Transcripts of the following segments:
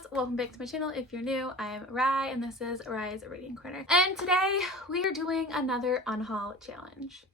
loves, welcome back to my channel. If you're new, I am Rye and this is Rye's Reading Corner. And today we are doing another UNHAUL challenge.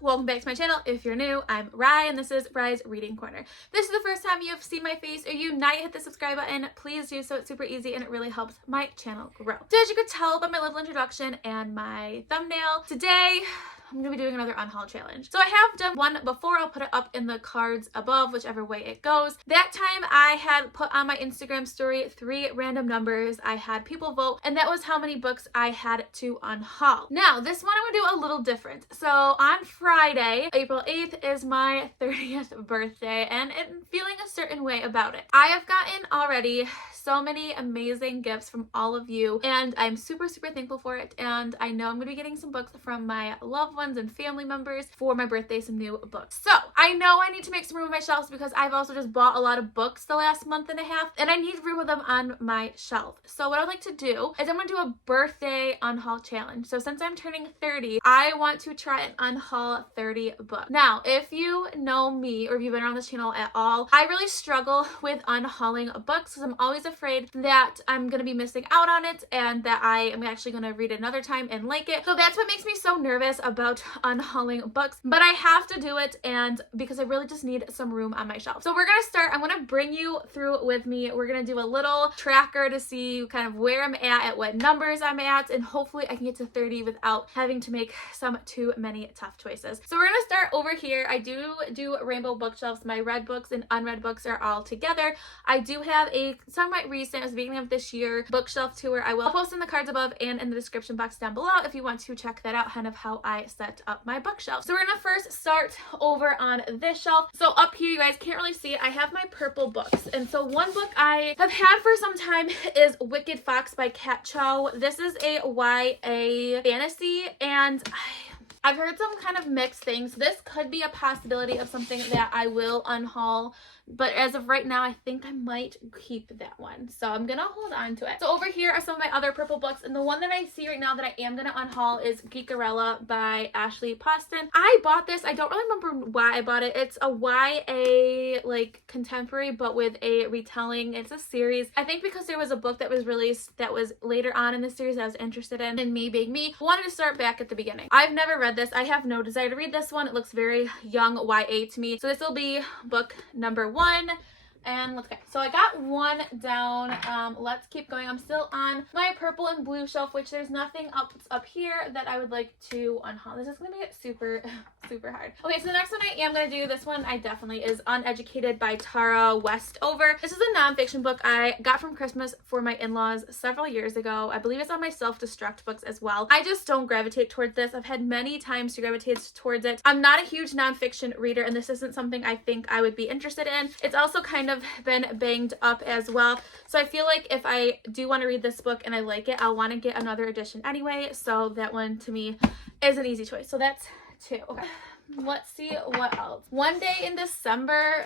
Welcome back to my channel. If you're new, I'm Rye and this is Rye's Reading Corner. If this is the first time you've seen my face or you not yet hit the subscribe button, please do so. It's super easy and it really helps my channel grow. So as you could tell by my little introduction and my thumbnail, today I'm going to be doing another UNHAUL challenge. So I have done one before. I'll put it up in the cards above, whichever way it goes. That time I had put on my Instagram story 3 random numbers. I had people vote, and that was how many books I had to unhaul. Now, this one I'm going to do a little different. So on Friday, April 8th, is my 30th birthday, and I'm feeling a certain way about it. I have gotten already so many amazing gifts from all of you, and I'm super thankful for it. And I know I'm going to be getting some books from my loved ones and family members for my birthday, some new books. So I know I need to make some room on my shelves because I've also just bought a lot of books the last month and a half, and I need room with them on my shelf. So what I'd like to do is I'm going to do a birthday unhaul challenge. So since I'm turning 30, I want to try and unhaul 30 books. Now, if you know me or if you've been around this channel at all, I really struggle with unhauling books because I'm always afraid that I'm going to be missing out on it and that I am actually going to read it another time and like it. So that's what makes me so nervous about unhauling books, but I have to do it, and because I really just need some room on my shelf. So we're going to start. I'm going to bring you through with me. We're going to do a little tracker to see kind of where I'm at what numbers I'm at, and hopefully I can get to 30 without having to make some too many tough choices. So we're going to start over here. I do rainbow bookshelves. My read books and unread books are all together. I do have a somewhat recent, at the beginning of this year, bookshelf tour. I will post in the cards above and in the description box down below if you want to check that out, kind of how I set up my bookshelf. So we're gonna first start over on this shelf. So up here, you guys can't really see it, I have my purple books. And so one book I have had for some time is Wicked Fox by Kat Chow. This is a YA fantasy, and I've heard some kind of mixed things. This could be a possibility of something that I will unhaul, but as of right now, I think I might keep that one. So I'm gonna hold on to it. So over here are some of my other purple books, and the one that I see right now that I am gonna unhaul is Geekarella by Ashley Poston. I bought this. I don't really remember why I bought it. It's a YA like contemporary, but with a retelling. It's a series. I think because there was a book that was released that was later on in the series that I was interested in, and me being me, wanted to start back at the beginning. I've never read this. I have no desire to read this one. It looks very young YA to me. So this will be book number 1. And let's go. So I got one down. Let's keep going. I'm still on my purple and blue shelf, which there's nothing up here that I would like to unhaul. This is gonna be super hard. Okay, so the next one I am gonna do, this one I definitely, is Uneducated by Tara Westover. This is a nonfiction book I got from Christmas for my in-laws several years ago. I believe it's on my self-destruct books as well. I just don't gravitate towards this. I've had many times to gravitate towards it. I'm not a huge nonfiction reader, and this isn't something I think I would be interested in. It's also kind of been banged up as well, so I feel like if I do want to read this book and I like it, I'll want to get another edition anyway, so that one to me is an easy choice. So that's 2. Okay, let's see what else. One Day in December,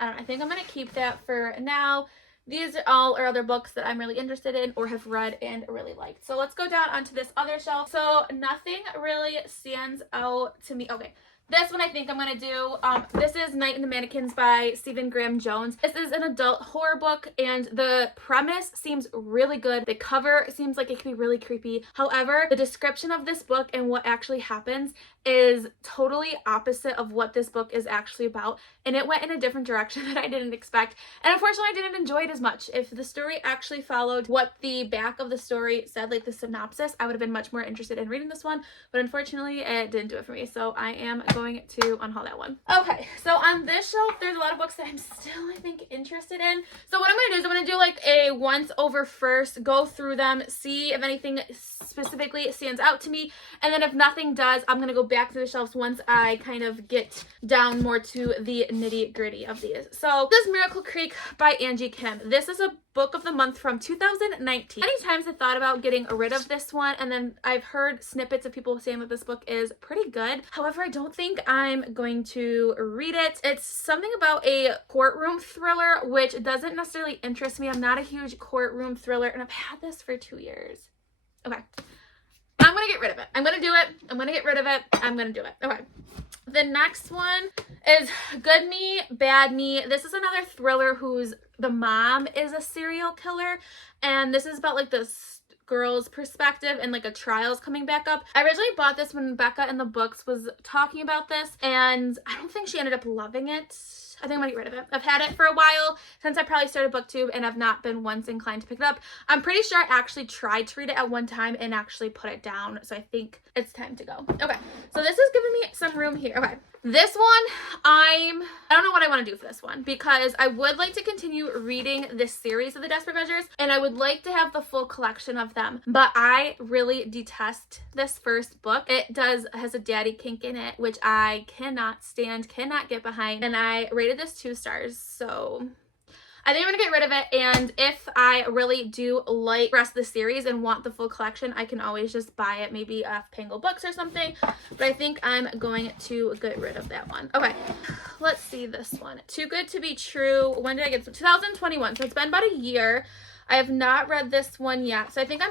I don't know, I think I'm gonna keep that for now. These are all other books that I'm really interested in or have read and really liked. So let's go down onto this other shelf. So nothing really stands out to me. Okay, this one I think I'm going to do. This is Night in the Mannequins by Stephen Graham Jones. This is an adult horror book, and the premise seems really good. The cover seems like it could be really creepy. However, the description of this book and what actually happens is totally opposite of what this book is actually about, and it went in a different direction that I didn't expect, and unfortunately I didn't enjoy it as much. If the story actually followed what the back of the story said, like the synopsis, I would have been much more interested in reading this one, but unfortunately it didn't do it for me, so I am going to unhaul that one. Okay, so on this shelf there's a lot of books that I'm still, I think, interested in. So what I'm going to do is I'm going to do like a once over first, go through them, see if anything specifically stands out to me, and then if nothing does, I'm going to go back to the shelves once I kind of get down more to the nitty gritty of these. So this is Miracle Creek by Angie Kim. This is a book of the month from 2019. Many times I thought about getting rid of this one, and then I've heard snippets of people saying that this book is pretty good. However, I don't think I'm going to read it. It's something about a courtroom thriller, which doesn't necessarily interest me. I'm not a huge courtroom thriller, and I've had this for 2 years. Okay, I'm gonna get rid of it. I'm gonna do it. I'm gonna get rid of it. I'm gonna do it. Okay. The next one is Good Me, Bad Me. This is another thriller whose the mom is a serial killer, and this is about like this girl's perspective and like a trial's coming back up. I originally bought this when Becca in the books was talking about this, and I don't think she ended up loving it. I think I'm gonna get rid of it. I've had it for a while since I probably started BookTube, and I've not been once inclined to pick it up. I'm pretty sure I actually tried to read it at one time and actually put it down, so I think it's time to go. Okay, so this is giving me some room here. Okay, this one, I don't know what I want to do for this one, because I would like to continue reading this series of the Desperate Measures, and I would like to have the full collection of them, but I really detest this first book. It has a daddy kink in it, which I cannot stand, cannot get behind, and I rated this 2 stars, so I think I'm gonna get rid of it. And if I really do like the rest of the series and want the full collection, I can always just buy it maybe off Pangle Books or something, but I think I'm going to get rid of that one. Okay, let's see this one. Too Good to Be True. When did I get this? 2021, so it's been about a year. I have not read this one yet, so I think I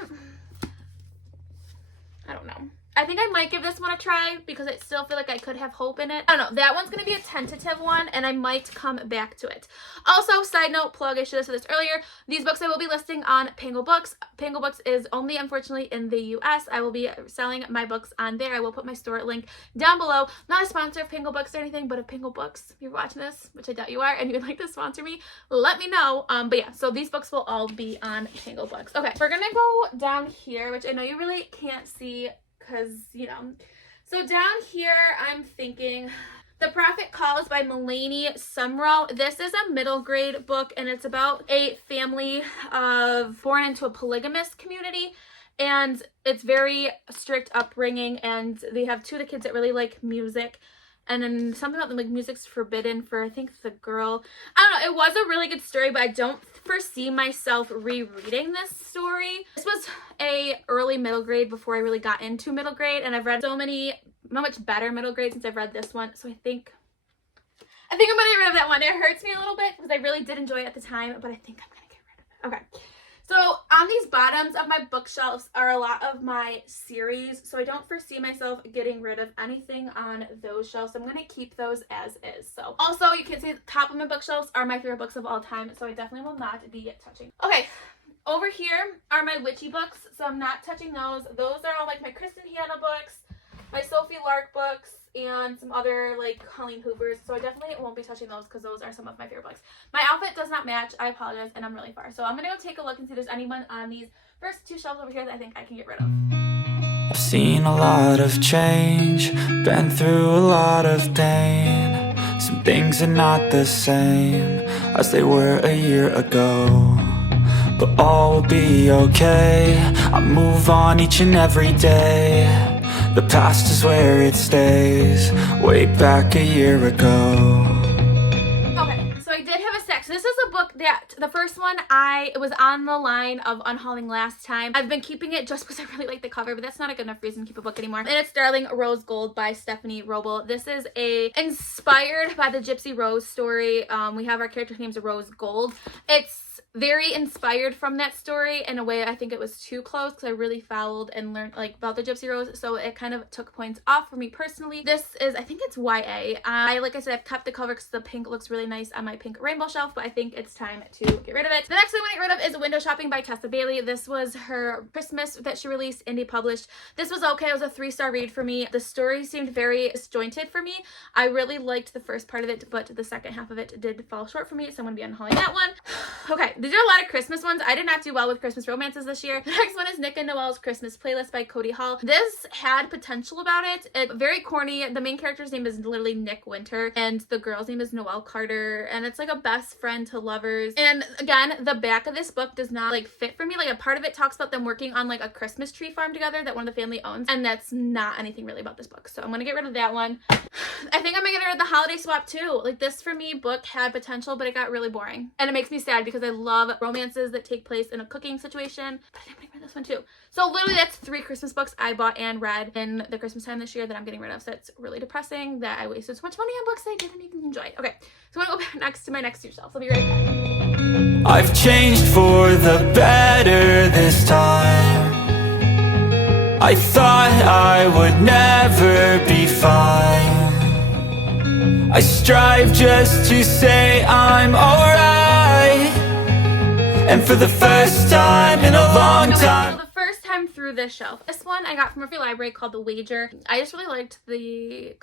don't know. I think I might give this one a try because I still feel like I could have hope in it. I don't know. That one's going to be a tentative one, and I might come back to it. Also, side note, plug, I should have said this earlier, these books I will be listing on Pangle Books. Pangle Books is only, unfortunately, in the US. I will be selling my books on there. I will put my store link down below. Not a sponsor of Pangle Books or anything, but if Pangle Books, if you're watching this, which I doubt you are, and you would like to sponsor me, let me know. But yeah, so these books will all be on Pangle Books. Okay, we're going to go down here, which I know you really can't see because, you know. So down here, I'm thinking The Prophet Calls by Mulaney Sumrow. This is a middle grade book, and it's about a family born into a polygamous community, and it's very strict upbringing, and they have 2 of the kids that really like music. And then something about the like music's forbidden for, I think, the girl. I don't know. It was a really good story, but I don't foresee myself rereading this story. This was a early middle grade before I really got into middle grade, and I've read so much better middle grade since I've read this one. So I think I'm gonna get rid of that one. It hurts me a little bit because I really did enjoy it at the time, but I think I'm gonna get rid of it. Okay. So on these bottoms of my bookshelves are a lot of my series, so I don't foresee myself getting rid of anything on those shelves. So I'm going to keep those as is. So also, you can see the top of my bookshelves are my favorite books of all time, so I definitely will not be touching. Okay, over here are my Witchy books, so I'm not touching those. Those are all like my Kristen Hanna books, my Sophie Lark books, and some other like Colleen Hoovers, so I definitely won't be touching those because those are some of my favorite books. My outfit does not match, I apologize, and I'm really far, so I'm gonna go take a look and see if there's anyone on these first 2 shelves over here that I think I can get rid of. I've seen a lot of change, been through a lot of pain. Some things are not the same as they were a year ago, but all will be okay. I move on each and every day. The past is where it stays, way back a year ago. Okay, so I did have a sec. So this is a book that, the first one, it was on the line of unhauling last time. I've been keeping it just because I really like the cover, but that's not a good enough reason to keep a book anymore. And it's Darling Rose Gold by Stephanie Roble. This is inspired by the Gypsy Rose story. We have our character's name's Rose Gold. It's very inspired from that story in a way. I think it was too close because I really followed and learned like about the Gypsy Rose, so it kind of took points off for me personally. This is, I think it's YA. Like I said, I've kept the cover because the pink looks really nice on my pink rainbow shelf, but I think it's time to get rid of it. The next thing I want to get rid of is Window Shopping by Tessa Bailey. This was her Christmas that she released, indie published. This was okay. It was a 3-star read for me. The story seemed very disjointed for me. I really liked the first part of it, but the second half of it did fall short for me, so I'm going to be unhauling that one. Okay, these are a lot of Christmas ones. I did not do well with Christmas romances this year. The next one is Nick and Noelle's Christmas Playlist by Cody Hall. This had potential about it. It's very corny. The main character's name is literally Nick Winter, and the girl's name is Noelle Carter, and it's like a best friend to lovers. And again, the back of this book does not like fit for me. Like a part of it talks about them working on like a Christmas tree farm together that one of the family owns, and that's not anything really about this book. So I'm gonna get rid of that one. I think I'm gonna get rid of the Holiday Swap too. Like this for me book had potential, but it got really boring, and it makes me sad because I love romances that take place in a cooking situation, but I'm getting rid of this one too. So literally that's 3 Christmas books I bought and read in the Christmas time this year that I'm getting rid of. So it's really depressing that I wasted so much money on books I didn't even enjoy. Okay, so I'm gonna go back next to my next 2 shelves. I'll be right back. I've changed for the better this time. I thought I would never be fine. I strive just to say I'm alright. And for the first time in a long time. So the first time through this shelf. This one I got from a free library called The Wager. I just really liked the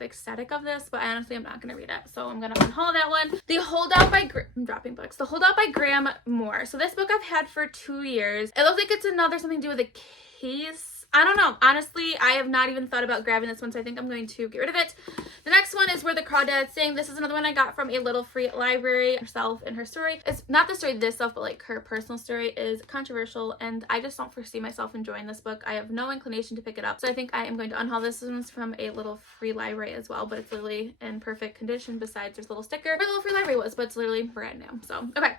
aesthetic of this, but honestly I'm not gonna read it, so I'm gonna unhaul that one. The Holdout by I'm dropping books. The Holdout by Graham Moore. So this book I've had for 2 years. It looks like it's another something to do with a case. I don't know. Honestly, I have not even thought about grabbing this one, so I think I'm going to get rid of it. The next one is Where the Crawdads Sing. This is another one I got from a little free library. Herself and her story. It's not the story this self, but like her personal story is controversial, and I just don't foresee myself enjoying this book. I have no inclination to pick it up, so I think I am going to unhaul this. This one's from a little free library as well, but it's literally in perfect condition besides there's a little sticker where the little free library was, but it's literally brand new. So, okay.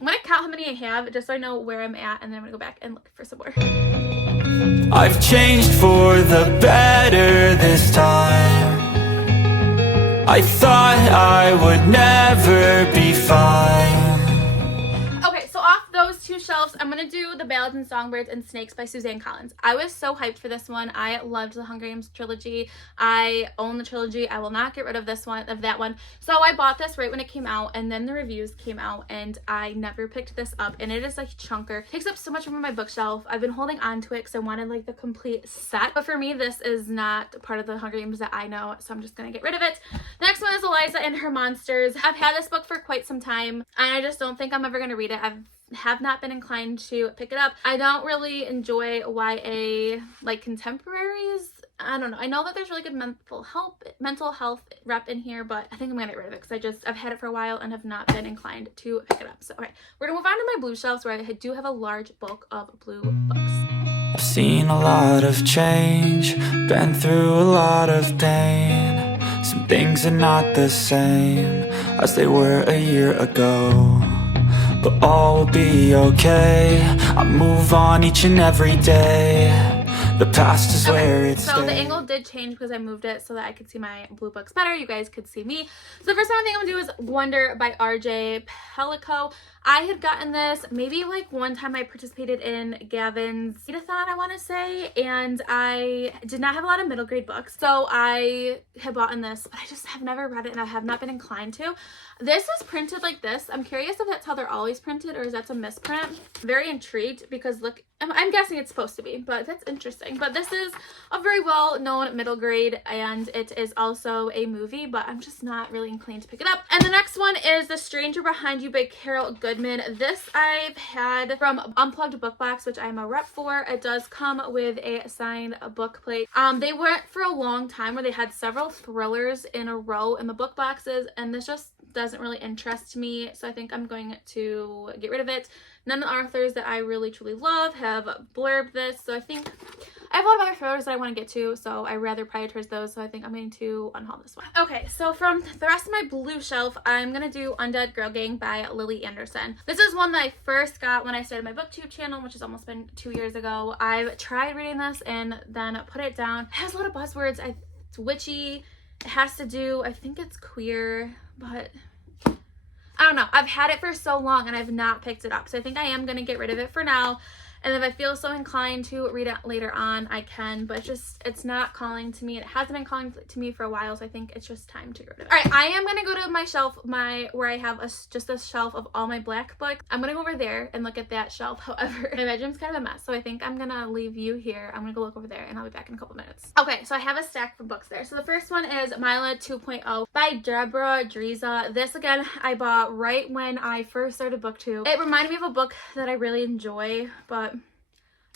I'm gonna count how many I have just so I know where I'm at, and then I'm gonna go back and look for some more. I've changed for the better this time. I thought I would never be fine. Okay, so off those two shelves, I'm gonna do The Ballads and Songbirds and Snakes by Suzanne Collins. I was so hyped for this one. I loved the Hunger Games trilogy. I own the trilogy. I will not get rid of that one. So I bought this right when it came out, and then the reviews came out, and I never picked this up, and it is like chunker. It takes up so much room on my bookshelf. I've been holding on to it because I wanted like the complete set, but for me this is not part of the Hunger Games that I know, so I'm just gonna get rid of it. The next one is Eliza and Her Monsters. I've had this book for quite some time, and I just don't think I'm ever gonna read it. Have not been inclined to pick it up. I don't really enjoy YA like contemporaries. I don't know. I know that there's really good mental health rep in here, but I think I'm gonna get rid of it because I've had it for a while and have not been inclined to pick it up. So okay, we're gonna move on to my blue shelves where I do have a large bulk of blue books. I've seen a lot of change, been through a lot of pain. Some things are not the same as they were a year ago, but all will be okay. I move on each and every day. The past is where it stays. So the angle did change because I moved it so that I could see my blue books better. You guys could see me. So the first one I think I'm gonna do is Wonder by RJ Pellico. I had gotten this maybe like one time I participated in Gavin's readathon, I want to say, and I did not have a lot of middle grade books, so I had bought in this, but I just have never read it and I have not been inclined to. This is printed like this. I'm curious if that's how they're always printed or is that a misprint. Very intrigued because look, I'm guessing it's supposed to be, but that's interesting. But this is a very well known middle grade, and it is also a movie, but I'm just not really inclined to pick it up. And the next one is The Stranger Behind You by Carol Goodman. This I've had from Unplugged Book Box, which I'm a rep for. It does come with a signed book plate. They went for a long time where they had several thrillers in a row in the book boxes, and this just doesn't really interest me, so I think I'm going to get rid of it. None of the authors that I really truly love have blurbed this, so I think I have a lot of other thrillers that I want to get to, so I rather prioritize those, so I think I'm going to unhaul this one. Okay, so from the rest of my blue shelf, I'm going to do Undead Girl Gang by Lily Anderson. This is one that I first got when I started my booktube channel, which has almost been 2 years ago. I've tried reading this and then put it down. It has a lot of buzzwords. It's witchy. It has to do, I think it's queer, but I don't know. I've had it for so long and I've not picked it up. So I think I am going to get rid of it for now. And if I feel so inclined to read it later on, I can, but it's not calling to me. It hasn't been calling to me for a while, so I think it's just time to get rid of it. All right, I am going to go to my shelf, where I have just a shelf of all my black books. I'm going to go over there and look at that shelf. However, my bedroom's kind of a mess, so I think I'm going to leave you here. I'm going to go look over there, and I'll be back in a couple minutes. Okay, so I have a stack of books there. So the first one is Mila 2.0 by Deborah Driza. This, again, I bought right when I first started booktube. It reminded me of a book that I really enjoy, but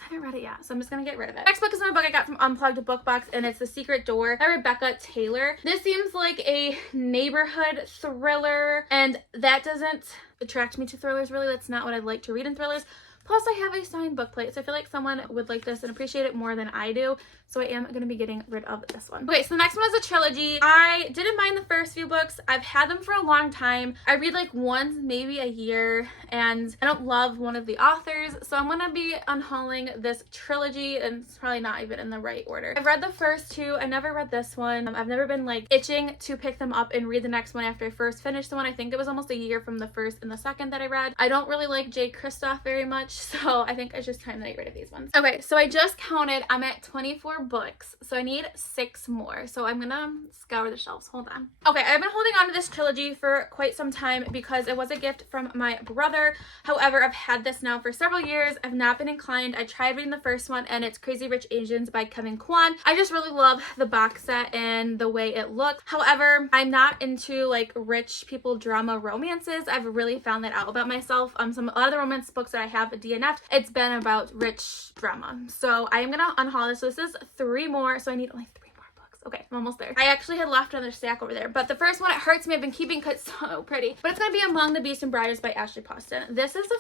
I haven't read it yet, so I'm just gonna get rid of it. Next book is another book I got from Unplugged Book Box, and it's The Secret Door by Rebecca Taylor. This seems like a neighborhood thriller, and that doesn't attract me to thrillers, really. That's not what I'd like to read in thrillers. Plus, I have a signed book plate, so I feel like someone would like this and appreciate it more than I do. So I am going to be getting rid of this one. Okay, so the next one is a trilogy. I didn't mind the first few books. I've had them for a long time. I read like once, maybe a year, and I don't love one of the authors. So I'm going to be unhauling this trilogy, and it's probably not even in the right order. I've read the first two. I never read this one. I've never been like itching to pick them up and read the next one after I first finished the one. I think it was almost a year from the first and the second that I read. I don't really like J. Kristoff very much, so I think it's just time that I get rid of these ones. Okay, so I just counted. I'm at 24 books, so I need 6 more. So I'm gonna scour the shelves. Hold on. Okay, I've been holding on to this trilogy for quite some time because it was a gift from my brother. However, I've had this now for several years. I've not been inclined. I tried reading the first one, and it's Crazy Rich Asians by Kevin Kwan. I just really love the box set and the way it looks. However, I'm not into like rich people drama romances. I've really found that out about myself. A lot of the romance books that I have DNF'd, it's been about rich drama. So I am gonna unhaul this. So this is 3 more, so I need only 3 more books. Okay, I'm almost there. I actually had left another stack over there, but the first one, it hurts me. I've been keeping because it's so pretty. But it's gonna be Among the Beast and Briars by Ashley Poston. This is a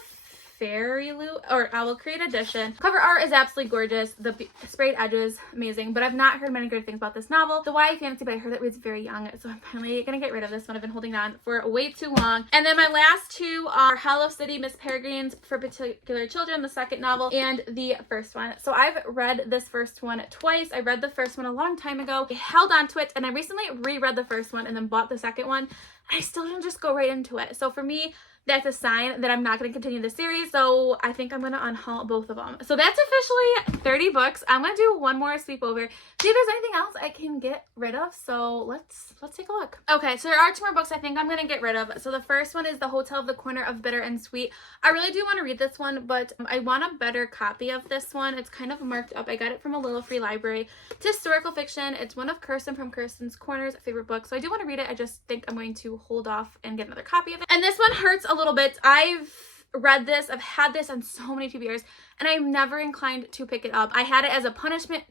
Fairy Loot or Owl Crate edition. Cover art is absolutely gorgeous. The sprayed edges, amazing. But I've not heard many good things about this novel. The YA fantasy, but I heard that it's very young, so I'm finally gonna get rid of this one. I've been holding on for way too long. And then my last 2 are Hollow City, Miss Peregrine's For Particular Children, the second novel, and the first one. So I've read this first one twice. I read the first one a long time ago. I held on to it, and I recently reread the first one and then bought the second one. I still didn't just go right into it. So for me, that's a sign that I'm not going to continue the series, so I think I'm going to unhaul both of them. So that's officially 30 books. I'm going to do one more sleepover, see if there's anything else I can get rid of. So let's take a look. Okay, so there are 2 more books I think I'm going to get rid of. So the first one is The Hotel of the Corner of Bitter and Sweet. I really do want to read this one, but I want a better copy of this one. It's kind of marked up. I got it from a little free library. It's historical fiction. It's one of Kirsten from Kirsten's Corner's favorite books, so I do want to read it. I just think I'm going to hold off and get another copy of it. And this one hurts a little bit. I've read this, I've had this on so many TBRs, and I'm never inclined to pick it up. I had it as a punishment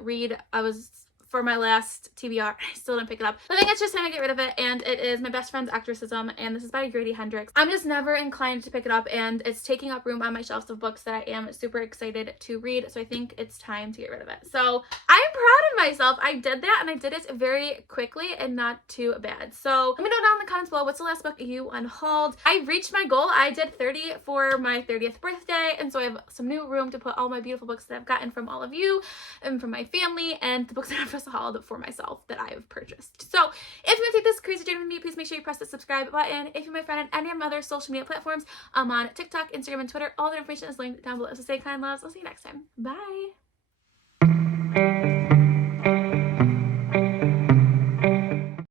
read. I was for my last TBR, and I still didn't pick it up. So I think it's just time to get rid of it, and it is My Best Friend's Exorcism, and this is by Grady Hendrix. I'm just never inclined to pick it up, and it's taking up room on my shelves of books that I am super excited to read, so I think it's time to get rid of it. So I'm proud of myself. I did that, and I did it very quickly and not too bad. So let me know down in the comments below, what's the last book you unhauled? I reached my goal. I did 30 for my 30th birthday, and so I have some new room to put all my beautiful books that I've gotten from all of you and from my family, and the books that I've just hauled for myself that I have purchased. So if you want to take this crazy journey with me, please make sure you press the subscribe button. If you're my friend on any of my other social media platforms, I'm on TikTok, Instagram, and Twitter. All the information is linked down below. So stay kind, loves. I'll see you next time. Bye.